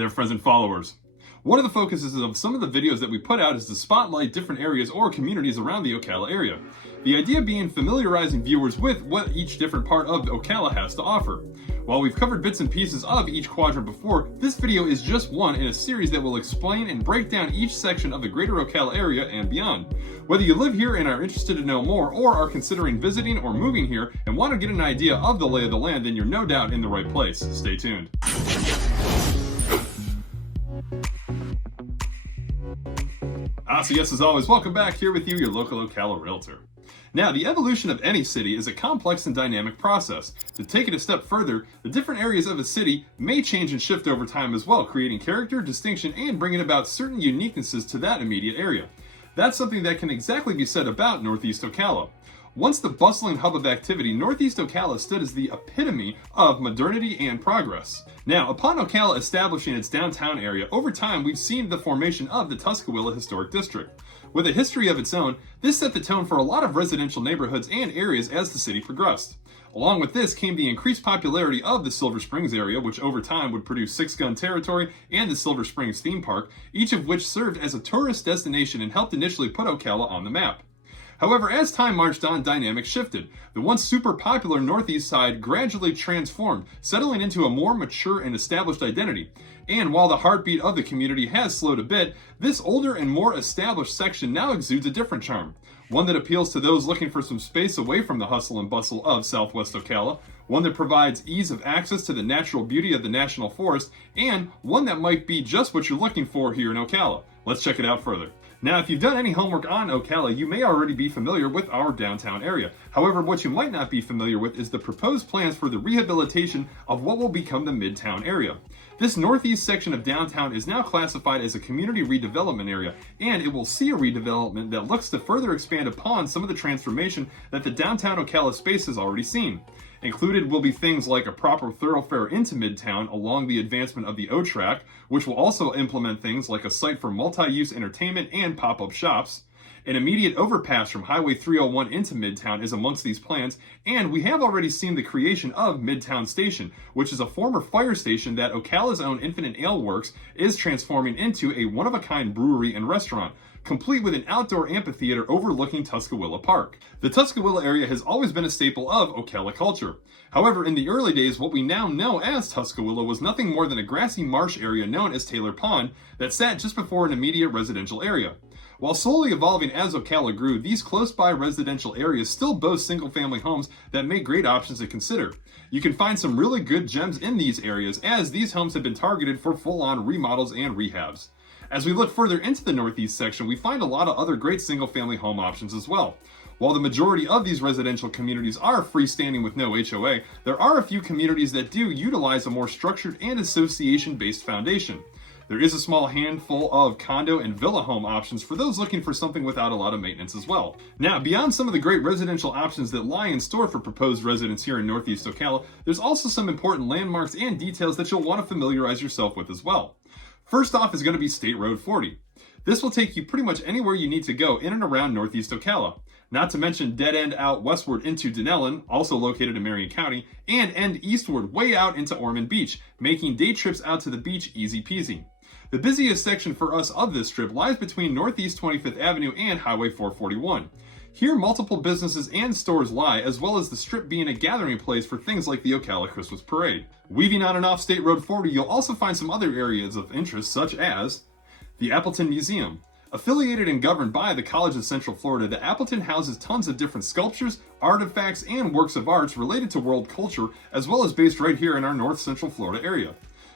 there, friends and followers. One of the focuses of some of the videos that we put out is to spotlight different areas or communities around the Ocala area. The idea being familiarizing viewers with what each different part of Ocala has to offer. While we've covered bits and pieces of each quadrant before, this video is just one in a series that will explain and break down each section of the greater Ocala area and beyond. Whether you live here and are interested to know more, or are considering visiting or moving here and want to get an idea of the lay of the land, then you're no doubt in the right place. Stay tuned. So yes, as always, welcome back. Here with you, your local Ocala realtor. Now, the evolution of any city is a complex and dynamic process. To take it a step further, the different areas of a city may change and shift over time as well, creating character, distinction, and bringing about certain uniquenesses to that immediate area. That's something that can exactly be said about Northeast Ocala. Once the bustling hub of activity, Northeast Ocala stood as the epitome of modernity and progress. Now, upon Ocala establishing its downtown area, over time we've seen the formation of the Tuscaloosa Historic District. With a history of its own, this set the tone for a lot of residential neighborhoods and areas as the city progressed. Along with this came the increased popularity of the Silver Springs area, which over time would produce Six Gun Territory and the Silver Springs theme park, each of which served as a tourist destination and helped initially put Ocala on the map. However, as time marched on, dynamics shifted. The once super popular northeast side gradually transformed, settling into a more mature and established identity. And while the heartbeat of the community has slowed a bit, this older and more established section now exudes a different charm. One that appeals to those looking for some space away from the hustle and bustle of Southwest Ocala, one that provides ease of access to the natural beauty of the National Forest, and one that might be just what you're looking for here in Ocala. Let's check it out further. Now, if you've done any homework on Ocala, you may already be familiar with our downtown area. However, what you might not be familiar with is the proposed plans for the rehabilitation of what will become the Midtown area. This northeast section of downtown is now classified as a community redevelopment area, and it will see a redevelopment that looks to further expand upon some of the transformation that the downtown Ocala space has already seen. Included will be things like a proper thoroughfare into Midtown along the advancement of the O-Track, which will also implement things like a site for multi-use entertainment and pop-up shops. An immediate overpass from Highway 301 into Midtown is amongst these plans, and we have already seen the creation of Midtown Station, which is a former fire station that Ocala's own Infinite Ale Works is transforming into a one-of-a-kind brewery and restaurant, complete with an outdoor amphitheater overlooking Tuscaloosa Park. The Tuscaloosa area has always been a staple of Ocala culture. However, in the early days, what we now know as Tuscaloosa was nothing more than a grassy marsh area known as Taylor Pond that sat just before an immediate residential area. While slowly evolving as Ocala grew, these close-by residential areas still boast single-family homes that make great options to consider. You can find some really good gems in these areas, as these homes have been targeted for full-on remodels and rehabs. As we look further into the northeast section, we find a lot of other great single-family home options as well. While the majority of these residential communities are freestanding with no HOA, there are a few communities that do utilize a more structured and association-based foundation. There is a small handful of condo and villa home options for those looking for something without a lot of maintenance as well. Now, beyond some of the great residential options that lie in store for proposed residents here in Northeast Ocala, there's also some important landmarks and details that you'll want to familiarize yourself with as well. First off is going to be State Road 40. This will take you pretty much anywhere you need to go in and around Northeast Ocala. Not to mention dead end out westward into Denellen, also located in Marion County, and end eastward way out into Ormond Beach, making day trips out to the beach easy peasy. The busiest section for us of this strip lies between Northeast 25th Avenue and Highway 441. Here, multiple businesses and stores lie, as well as the strip being a gathering place for things like the Ocala Christmas Parade. Weaving on and off State Road 40, you'll also find some other areas of interest, such as the Appleton Museum. Affiliated and governed by the College of Central Florida, the Appleton houses tons of different sculptures, artifacts, and works of arts related to world culture, as well as based right here in our North Central Florida area.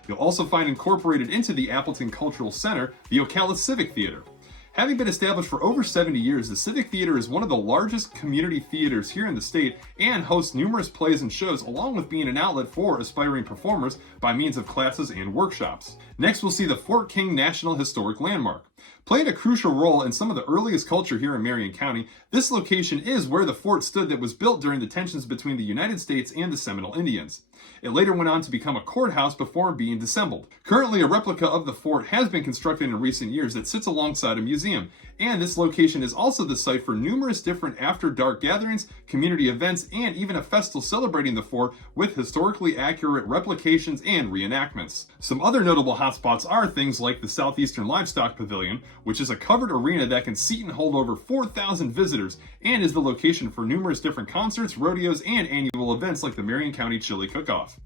You'll also find incorporated into the Appleton Cultural Center the Ocala Civic Theater. Having been established for over 70 years, the Civic Theater is one of the largest community theaters here in the state and hosts numerous plays and shows, along with being an outlet for aspiring performers by means of classes and workshops. Next, we'll see the Fort King National Historic Landmark. Playing a crucial role in some of the earliest culture here in Marion County, this location is where the fort stood that was built during the tensions between the United States and the Seminole Indians. It later went on to become a courthouse before being disassembled. Currently, a replica of the fort has been constructed in recent years that sits alongside a museum. and this location is also the site for numerous different after-dark gatherings, community events, and even a festival celebrating the fort with historically accurate replications and reenactments. Some other notable hotspots are things like the Southeastern Livestock Pavilion, which is a covered arena that can seat and hold over 4,000 visitors and is the location for numerous different concerts, rodeos, and annual events like the Marion County Chili Cook-Off.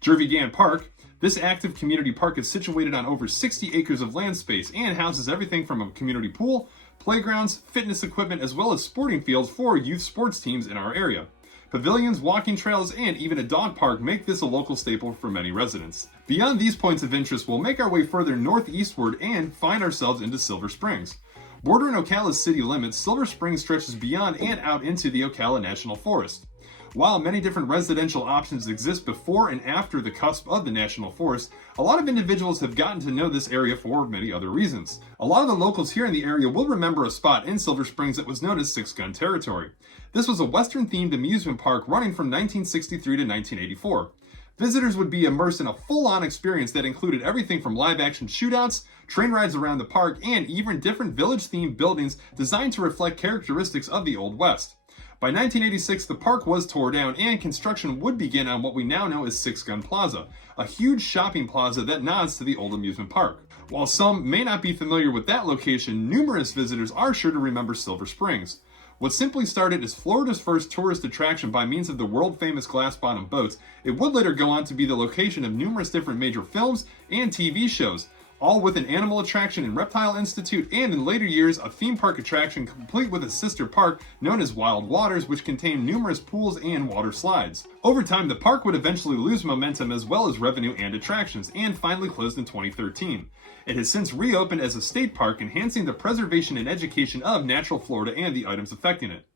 Jervey Park. This active community park is situated on over 60 acres of land space and houses everything from a community pool, playgrounds, fitness equipment, as well as sporting fields for youth sports teams in our area. Pavilions, walking trails, and even a dog park make this a local staple for many residents. Beyond these points of interest, we'll make our way further northeastward and find ourselves into Silver Springs. Bordering Ocala's city limits, Silver Springs stretches beyond and out into the Ocala National Forest. While many different residential options exist before and after the cusp of the National Forest, a lot of individuals have gotten to know this area for many other reasons. A lot of the locals here in the area will remember a spot in Silver Springs that was known as Six Gun Territory. This was a Western-themed amusement park running from 1963 to 1984. Visitors would be immersed in a full-on experience that included everything from live-action shootouts, train rides around the park, and even different village-themed buildings designed to reflect characteristics of the Old West. By 1986, the park was tore down and construction would begin on what we now know as Six Gun Plaza, a huge shopping plaza that nods to the old amusement park. While some may not be familiar with that location, numerous visitors are sure to remember Silver Springs. What simply started as Florida's first tourist attraction by means of the world-famous glass-bottom boats, it would later go on to be the location of numerous different major films and TV shows, all with an animal attraction and reptile institute, and in later years a theme park attraction complete with a sister park known as Wild Waters, which contained numerous pools and water slides. Over time, the park would eventually lose momentum as well as revenue and attractions, and finally closed in 2013. It has since reopened as a state park, enhancing the preservation and education of natural Florida and the items affecting it.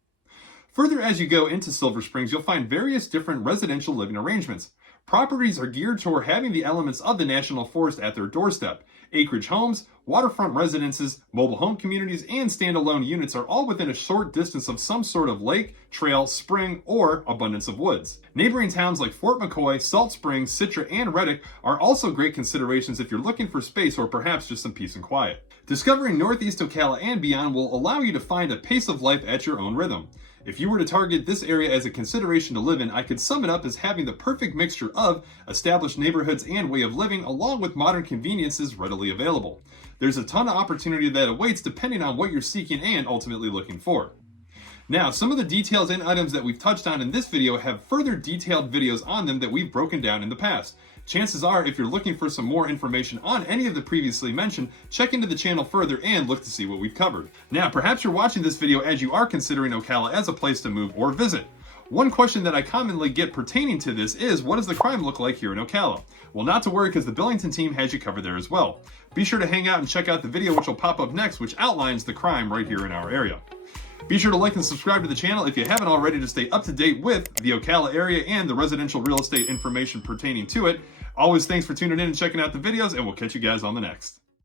Further as you go into Silver Springs, you'll find various different residential living arrangements. Properties are geared toward having the elements of the National Forest at their doorstep. Acreage homes, waterfront residences, mobile home communities, and standalone units are all within a short distance of some sort of lake, trail, spring, or abundance of woods. Neighboring towns like Fort McCoy, Salt Springs, Citra, and Reddick are also great considerations if you're looking for space or perhaps just some peace and quiet. Discovering Northeast Ocala and beyond will allow you to find a pace of life at your own rhythm. If you were to target this area as a consideration to live in, I could sum it up as having the perfect mixture of established neighborhoods and way of living, along with modern conveniences readily available. There's a ton of opportunity that awaits depending on what you're seeking and ultimately looking for. Now, some of the details and items that we've touched on in this video have further detailed videos on them that we've broken down in the past. Chances are, if you're looking for some more information on any of the previously mentioned, check into the channel further and look to see what we've covered. Now, perhaps you're watching this video as you are considering Ocala as a place to move or visit. One question that I commonly get pertaining to this is, what does the crime look like here in Ocala? Well, not to worry, because the Billington team has you covered there as well. Be sure to hang out and check out the video which will pop up next, which outlines the crime right here in our area. Be sure to like and subscribe to the channel if you haven't already to stay up to date with the Ocala area and the residential real estate information pertaining to it. Always thanks for tuning in and checking out the videos, and we'll catch you guys on the next.